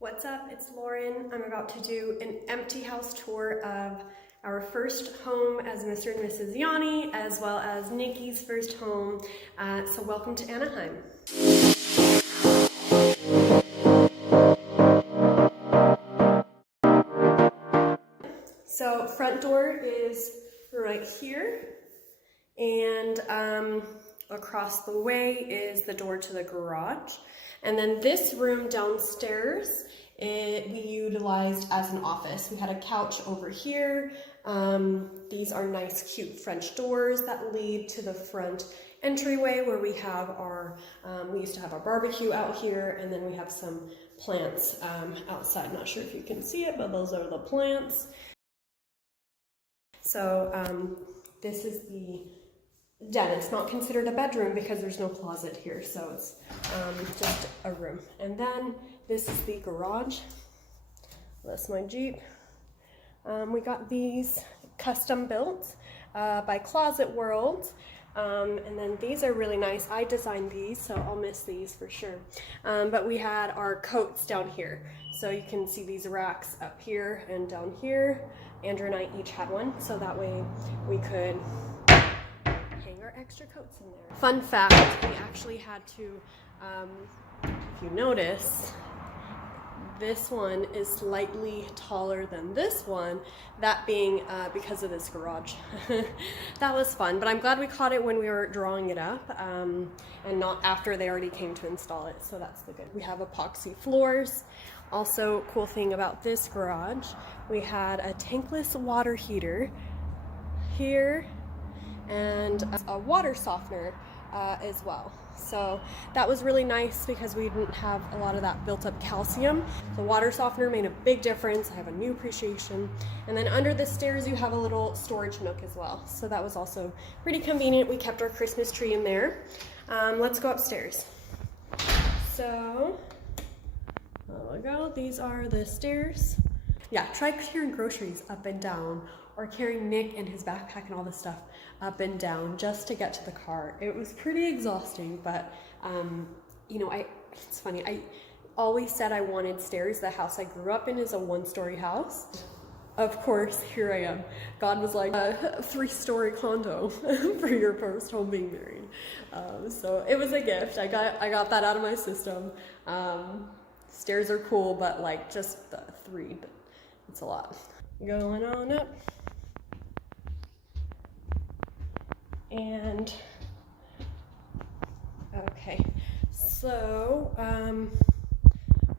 What's up? It's Lauren. I'm about to do an empty house tour of our first home as Mr. and Mrs. Yanni, as well as Nikki's first home. So welcome to Anaheim. So front door is right here, and across the way is the door to the garage. And then this room downstairs, we utilized as an office. We had a couch over here. These are nice, cute French doors that lead to the front entryway where we have our, we used to have our barbecue out here, and then we have some plants outside. Not sure if you can see it, but those are the plants. So this is the den. It's not considered a bedroom because there's no closet here, so it's just a room. And then this is the garage. That's my Jeep. We got these custom built by Closet World. And then these are really nice. I designed these, so I'll miss these for sure. But we had our coats down here. So you can see these racks up here and down here. Andrew and I each had one, so that way we could hang our extra coats in there. Fun fact, we actually had to, if you notice, this one is slightly taller than this one, that being because of this garage. That was fun, but I'm glad we caught it when we were drawing it up and not after they already came to install it, so that's the good. We have epoxy floors. Also, cool thing about this garage, we had a tankless water heater here and a water softener as well. So that was really nice because we didn't have a lot of that built up calcium. The water softener made a big difference. I have a new appreciation. And then under the stairs you have a little storage nook as well. So that was also pretty convenient. We kept our Christmas tree in there. Let's go upstairs. So there we go. These are the stairs. Yeah, try carrying groceries up and down, or carrying Nick and his backpack and all this stuff up and down just to get to the car. It was pretty exhausting, but you know, it's funny, I always said I wanted stairs. The house I grew up in is a one-story house. Of course, here I am. God was like, a 3-story condo for your first home being married. So it was a gift. I got that out of my system. Stairs are cool, but like just the 3, but it's a lot. Going on up. And okay, so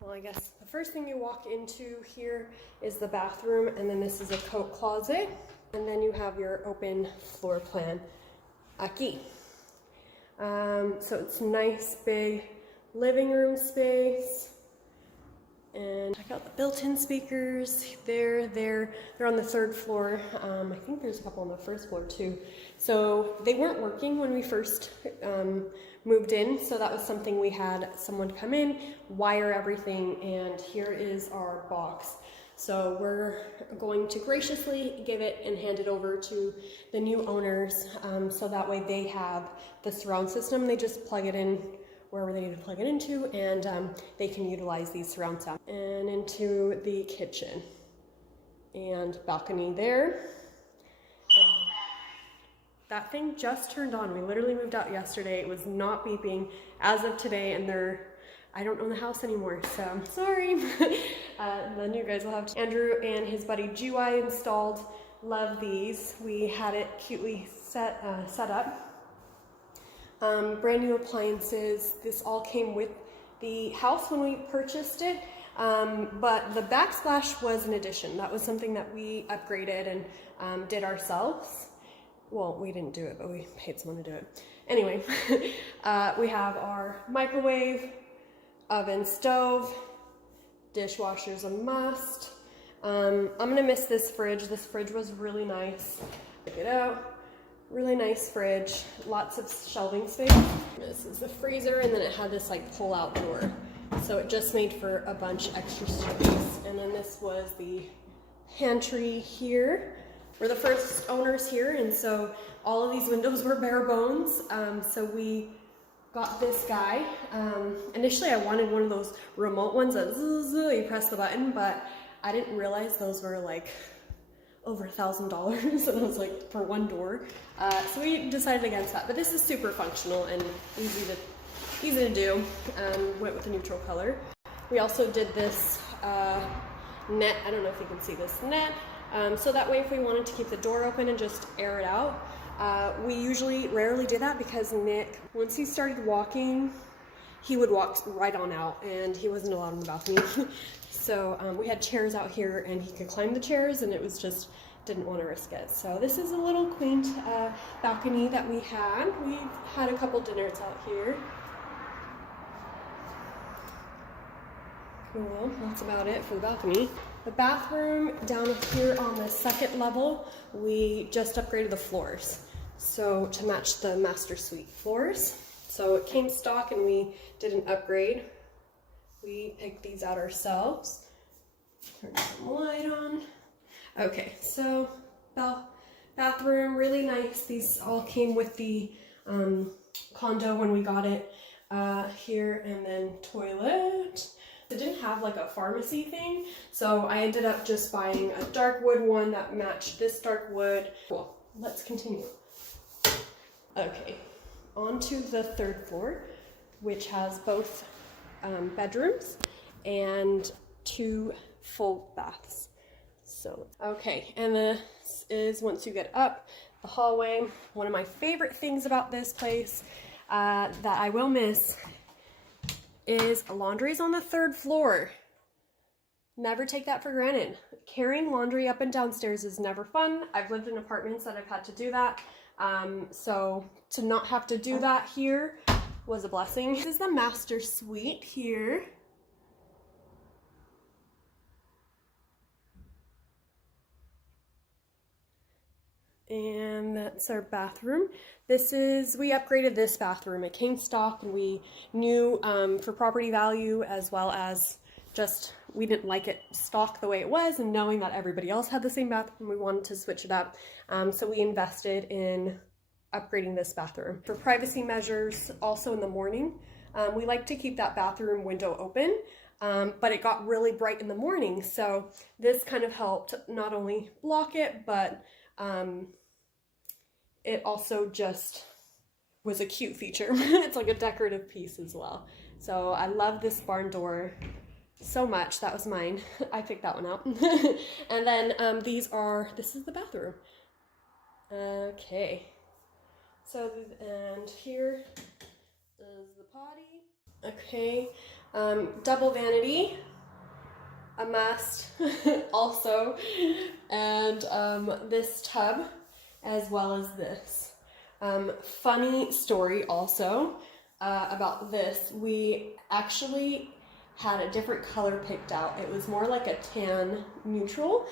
well, I guess the first thing you walk into here is the bathroom, and then this is a coat closet, and then you have your open floor plan aquí. So it's nice big living room space. And check out the built-in speakers. They're on the 3rd floor. I think there's a couple on the 1st floor too. So they weren't working when we first moved in, so that was something we had someone come in, wire everything, and here is our box. So we're going to graciously give it and hand it over to the new owners, so that way they have the surround system. They just plug it in wherever they need to plug it into, and they can utilize these surround sound. And into the kitchen and balcony there. And that thing just turned on. We literally moved out yesterday. It was not beeping as of today, and I don't own the house anymore, so I'm sorry. The new guys will have to. Andrew and his buddy Jiwai installed. Love these. We had it cutely set up. Brand new appliances. This all came with the house when we purchased it, but the backsplash was an addition. That was something that we upgraded and did ourselves. Well, we didn't do it, but we paid someone to do it. Anyway, we have our microwave, oven, stove, dishwasher's a must. I'm gonna miss this fridge. This fridge was really nice. Check it out. Really nice fridge, lots of shelving space. This is the freezer, and then it had this like pull-out door. So it just made for a bunch extra space. And then this was the pantry here. We're the first owners here, and so all of these windows were bare bones. So we got this guy. Initially I wanted one of those remote ones that you press the button, but I didn't realize those were like over $1,000, and I was like, for one door. So we decided against that, but this is super functional and easy to do. Went with a neutral color. We also did this net, I don't know if you can see this net, so that way if we wanted to keep the door open and just air it out. We rarely did that because Nick, once he started walking, he would walk right on out and he wasn't allowed on the balcony. So we had chairs out here and he could climb the chairs, and it was just, didn't want to risk it. So this is a little quaint balcony that we had. We've had a couple dinners out here. Cool, that's about it for the balcony. The bathroom down here on the second level, we just upgraded the floors. So to match the master suite floors. So it came stock and we did an upgrade. We picked these out ourselves. Turn some light on. Okay, so bathroom, really nice. These all came with the condo when we got it here, and then toilet. It didn't have like a pharmacy thing, so I ended up just buying a dark wood one that matched this dark wood. Cool, let's continue. Okay, on to the third floor, which has both bedrooms and 2 full baths. So, okay, and this is once you get up the hallway. One of my favorite things about this place that I will miss is laundry's on the 3rd floor. Never take that for granted. Carrying laundry up and downstairs is never fun. I've lived in apartments that I've had to do that. So to not have to do that here was a blessing. This is the master suite here. And that's our bathroom. We upgraded this bathroom. It came stock, and we knew for property value, as well as just, we didn't like it stock the way it was, and knowing that everybody else had the same bathroom, we wanted to switch it up. So we invested in upgrading this bathroom. For privacy measures, also in the morning, we like to keep that bathroom window open, but it got really bright in the morning. So this kind of helped not only block it, but it also just was a cute feature. It's like a decorative piece as well. So I love this barn door so much. That was mine. I picked that one out. And then this is the bathroom. Okay. So, and here is the potty. Okay. Double vanity. A must also. And this tub, as well as this. Funny story also about this. We actually had a different color picked out. It was more like a tan neutral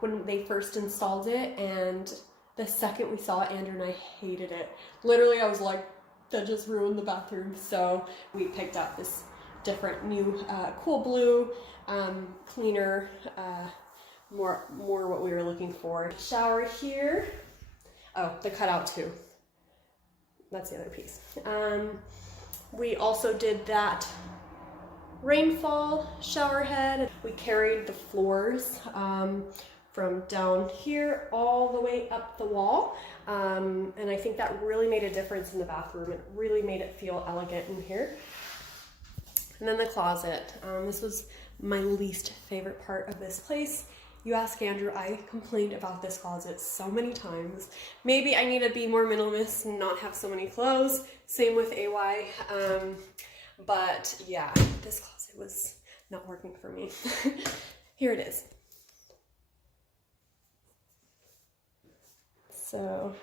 when they first installed it, and the second we saw it, Andrew and I hated it. Literally, I was like, that just ruined the bathroom. So we picked up this different new cool blue, cleaner, more what we were looking for. Shower here. Oh, the cutout too. That's the other piece. We also did that rainfall shower head. We carried the floors from down here all the way up the wall. And I think that really made a difference in the bathroom. It really made it feel elegant in here. And then the closet. This was my least favorite part of this place. You ask Andrew, I complained about this closet so many times. Maybe I need to be more minimalist and not have so many clothes. Same with AY. But yeah, this closet was not working for me. Here it is. So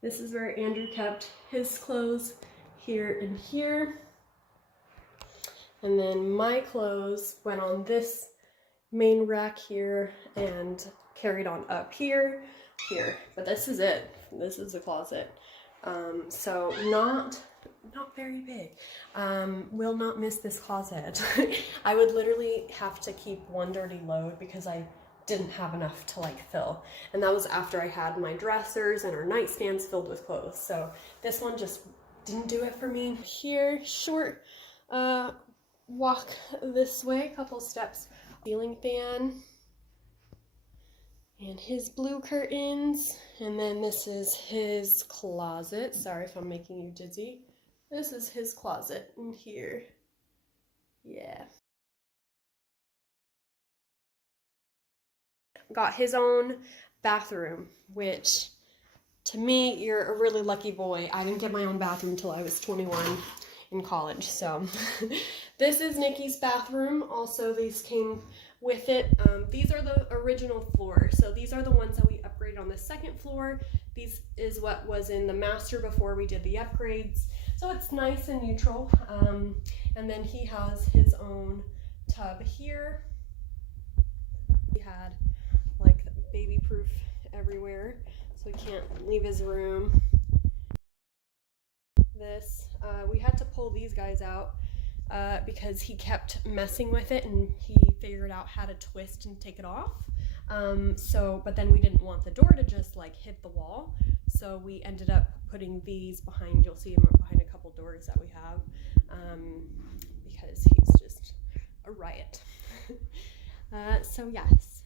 this is where Andrew kept his clothes, here and here. And then my clothes went on this main rack here and carried on up here. But this is it. This is the closet. So not very big. Will not miss this closet. I would literally have to keep one dirty load because I didn't have enough to like fill. And that was after I had my dressers and our nightstands filled with clothes. So this one just didn't do it for me. Here, short walk this way, couple steps. Ceiling fan and his blue curtains, and then this is his closet. Sorry if I'm making you dizzy. This is his closet in here. Yeah. Got his own bathroom, which to me, you're a really lucky boy. I didn't get my own bathroom until I was 21 in college. So this is Nikki's bathroom. Also, these came with it. These are the original floor. So these are the ones that we upgraded on the second floor. These is what was in the master before we did the upgrades. So it's nice and neutral. And then he has his own tub here. He had like baby proof everywhere, so he can't leave his room. This, we had to pull these guys out because he kept messing with it and he figured out how to twist and take it off. But then we didn't want the door to just like hit the wall, so we ended up putting these behind. You'll see him behind a couple doors that we have because he's just a riot. So yes.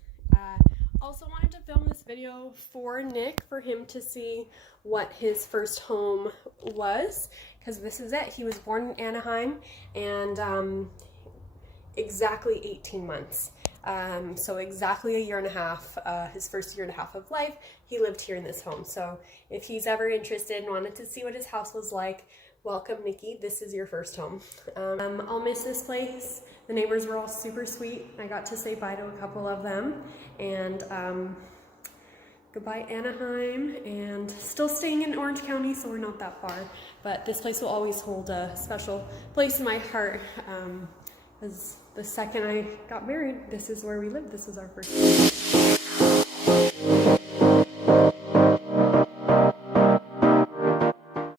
Also wanted to film this video for Nick, for him to see what his first home was, because this is it. He was born in Anaheim, and exactly 18 months. So exactly a year and a half, his first year and a half of life, he lived here in this home. So if he's ever interested and wanted to see what his house was like, welcome, Nikki. This is your first home. I'll miss this place. The neighbors were all super sweet. I got to say bye to a couple of them. And goodbye, Anaheim. And still staying in Orange County, so we're not that far. But this place will always hold a special place in my heart. Because the second I got married, this is where we lived. This was our first home.